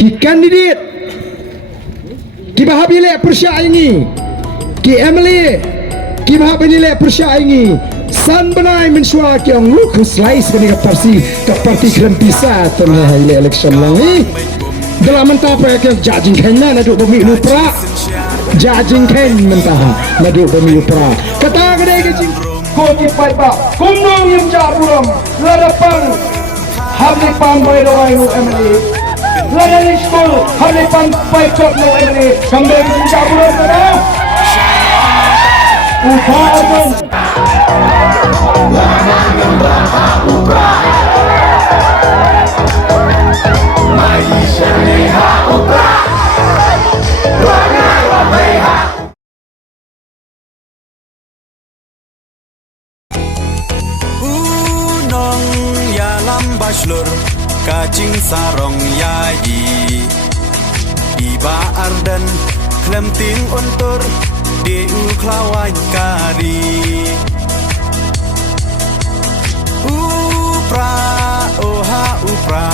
ki kandidat ki bahabile persyaingi ki MLA ki bahabile persyaingi san benai mensua ki ang lu slice ni ka parti krempisa tengah election lang ni dalam mentah apa yang judging kena nak duk pemilu pra judging ken mentah nak duk pemilu pra kata kedai ke cing ko ki pai ba kumnong yum ja buram ladapang halipan bai doai nu MLA ladani school halipan bai kop nu MLA sambil ja buram kada upaman lama ngembraha upra maisha neha upra rana rabeha unong ya lambaslur kacing sarong yayi iba ardan klemting untur di uklawan kari upra oha upra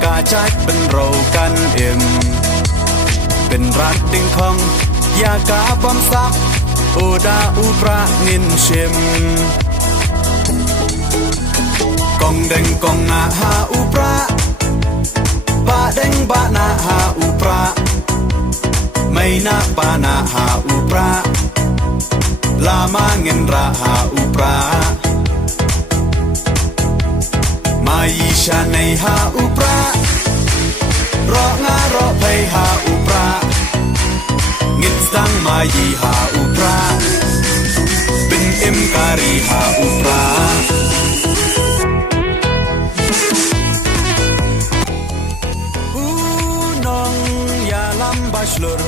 kacak benrokan im benrat dingkong ya ka bamsak oda upra ngin shim kong deng kong na ha upra ba deng ba na ha upra may na pa na ha upra lama ngin ra ha upra maisha nay ha upra ro nga ro pay ha upra ngin stang mayi ha upra bin im kari ha upra unong ya lambaslur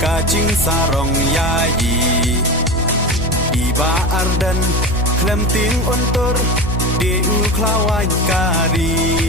kacing sarong yayi iba ardan klemting untur di uklawan kari